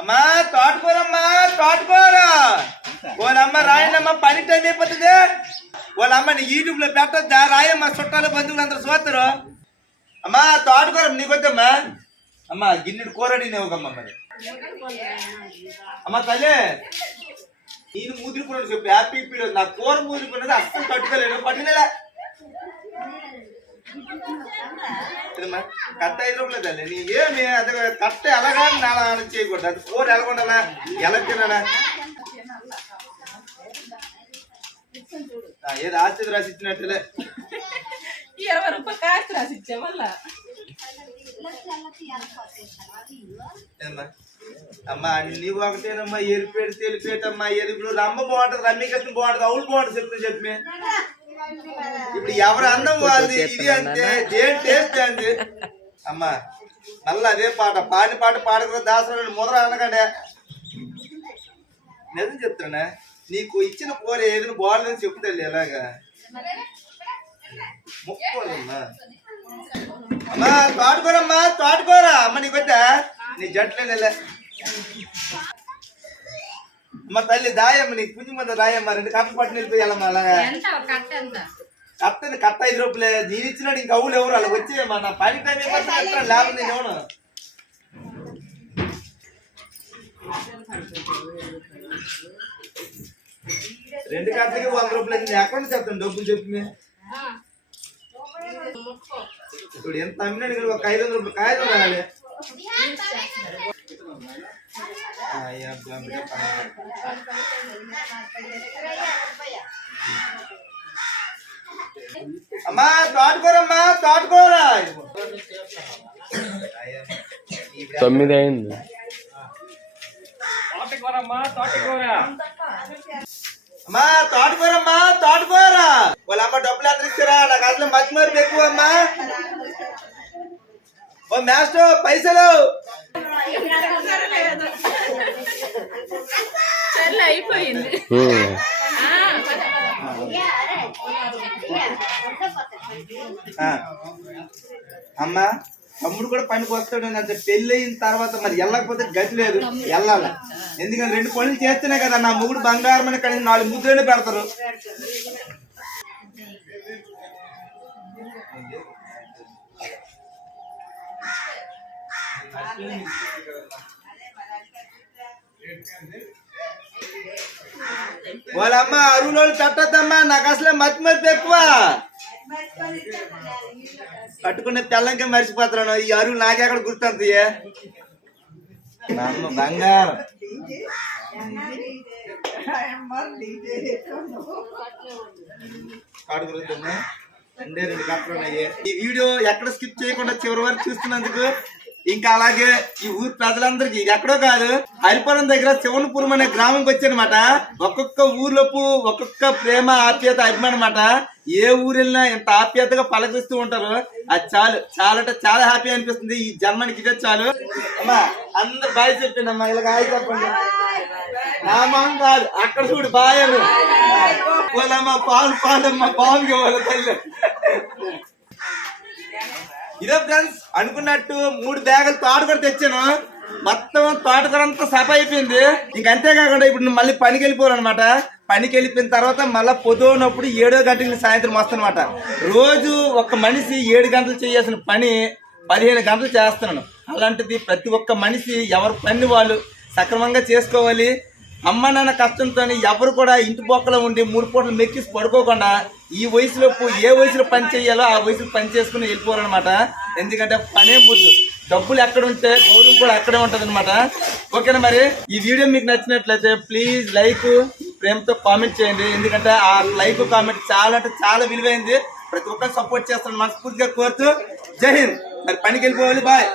అమ్మా తోటకూరమ్మా తోటకూర వాళ్ళమ్మ రాయనమ్మ పని టైం అయిపోతుంది. వాళ్ళమ్మ నీ యూట్యూబ్ లో పెట్టొద్దా రాయమ్మ చుట్టాలు బంధువులు అందరూ చూస్తారు. అమ్మా తోటకూర నీకొద్దమ్మా. అమ్మా గిన్నెడు కూరడి నేవకమ్మా మరి. అమ్మ తల్లి నేను ముదిరిపోయినట్టు చెప్పు హ్యాపీ పీరియడ్. నా కూర ముదిరిపోయినది అస్సలు తట్టుకోలేను. పట్టినలే కట్ట 5 రూపాయలు తల్లి. నీ ఏమి అది కట్ట ఎలాగా నాలా చేయకూడదు. అది కూర ఎలాగొండాలా ఎలా తినాలా ఏది ఆస్తి రాసి ఇచ్చినట్టులే. 20 రూపాయలు కాస్త రాసి ఇచ్చా మళ్ళా. అమ్మా అన్ని ఒకటేనమ్మా. ఎరిపేడు తెలిపేటమ్మా. ఎరుపులు రమ్మ బాగుంటది, రమ్మికత్తి బాగుంటది, అవులు బాగుంటది చెప్తే చెప్పి. ఇప్పుడు ఎవరు అందం వాళ్ళది. ఇది అంతే దేని టేస్ట్ అంతే. అమ్మా మళ్ళీ అదే పాట పాడి పాట పాడకుండా దాసరాలు మొదలు అనకండి. నిజం చెప్తానా నీకు ఇచ్చిన కూర ఏదైనా బాగుందని చెప్తాను. ఎలాగా ముక్కోదమ్మా. అమ్మా తోటకూరమ్మా తోటకూర. అమ్మ నీకు వచ్చా నీ జట్లే. అమ్మ తల్లి దాయమ్మ నీకు పుంజు మంది రాయమ్మ. 2 కట్టలు పట్టు నిలిపోయాలమ్మా. అలాగా కట్టని కట్ట 5 రూపాయలే. నేను ఇచ్చినాడు ఇంక అవులు ఎవరు అలా వచ్చేయమ్మా. నా పని టైం అయిపోతే లేకపోతే నేను ఎవను. రెండు కట్టలకి 100 రూపాయలు. నేను ఎక్కడ చెప్తాను డబ్బులు చెప్పి. ఇప్పుడు ఎంత అమ్మినాడు కానీ ఒక 500 రూపాయలు కాయలు రాయాలి. అమ్మా తోటకూరమ్మా తోటకూర. 9 అయింది. అమ్మా తోటకూరమ్మా తోటకూర. వాళ్ళ అమ్మ డబ్బులు ఎంత ఇస్తారా? నాకు అసలు మధ్య మరి ఎక్కువ అమ్మా. ఓ మాస్టర్ పైసలు అయిపోయింది. అమ్మా తమ్ముడు కూడా పనికి వస్తాడు. అంటే పెళ్ళి అయిన తర్వాత మరి వెళ్ళకపోతే గతి లేదు, వెళ్ళాలి. ఎందుకంటే 2 పనులు చేస్తేనే కదా నా మొగుడు బంగారం అని కానీ 4 ముద్దులనే పెడతారు. వాళ్ళమ్మ అరువులోళ్ళు తట్టద్దమ్మా. నాకు అసలే మతి ఎక్కువ. కట్టుకునే తెల్లంకే మర్చిపోతున్నాను. ఈ అరువు నాకెక్కడ గుర్తుంది. అమ్మ బంగారం. కాడుగురుతున్నా 2 కట్టలు ఉన్నాయి. ఈ వీడియో ఎక్కడ స్కిప్ చేయకుండా చివరి వరకు చూస్తున్నందుకు ఇంకా అలాగే ఈ ఊరు ప్రజలందరికీ ఎక్కడో కాదు హరిపురం దగ్గర శివనపురం అనే గ్రామంకి వచ్చానమాట. ఒక్కొక్క ఊర్లోపు ఒక్కొక్క ప్రేమ ఆప్యాయత అభిమానం అన్నమాట. ఏ ఊరు వెళ్ళినా ఇంత ఆప్యాయతగా పలకరిస్తూ ఉంటారు. అది చాలు చాలా అంటే చాలా హ్యాపీ అనిపిస్తుంది. ఈ జన్మనికి ఇదే చాలు. అమ్మా అందరు బాయ్ చెప్పండి అమ్మా. ఇలాగ హాయ్ చెప్పండి. నా మొహం కాదు అక్కడ చూడు బాయ్ అని. వాళ్ళమ్మ పాలు పాడమ్మా బాగుంది వాళ్ళ తల్లి. ఇదే ఫ్రెండ్స్ అనుకున్నట్టు 3 బ్యాగులు తోటకూర తెచ్చాను. మొత్తం తోటకూర అంతా సఫ అయిపోయింది. ఇంక అంతేకాకుండా ఇప్పుడు మళ్ళీ పనికి వెళ్ళిపోయాను అనమాట. పనికి వెళ్ళిపోయిన తర్వాత మళ్ళీ పొద్దున్నప్పుడు 7 గంటలకి సాయంత్రం వస్తానమాట. రోజు ఒక మనిషి 7 గంటలు చేయాల్సిన పని 15 గంటలు చేస్తున్నాను. అలాంటిది ప్రతి ఒక్క మనిషి ఎవరి పని వాళ్ళు సక్రమంగా చేసుకోవాలి. అమ్మ నాన్న కష్టంతో ఎవరు కూడా ఇంటి బొక్కలో ఉండి 3 పూటలు మెక్కిసి పడుకోకుండా ఈ వయసులోపు ఏ వయసులో పని చేయాలో ఆ వయసులో పని చేసుకుని వెళ్ళిపోవాలన్నమాట. ఎందుకంటే పనే ముద్దు. డబ్బులు ఎక్కడ ఉంటే గౌరవం కూడా అక్కడే ఉంటుంది అనమాట. ఓకేనా మరి ఈ వీడియో మీకు నచ్చినట్లయితే ప్లీజ్ లైక్ ప్రేమతో కామెంట్ చేయండి. ఎందుకంటే ఆ లైక్ కామెంట్ చాలా అంటే చాలా విలువైంది. ప్రతి ఒక్కరు సపోర్ట్ చేస్తాను మనస్ఫూర్తిగా కోరుతూ జై హింద్. మరి పనికి వెళ్ళిపోవాలి. బాయ్.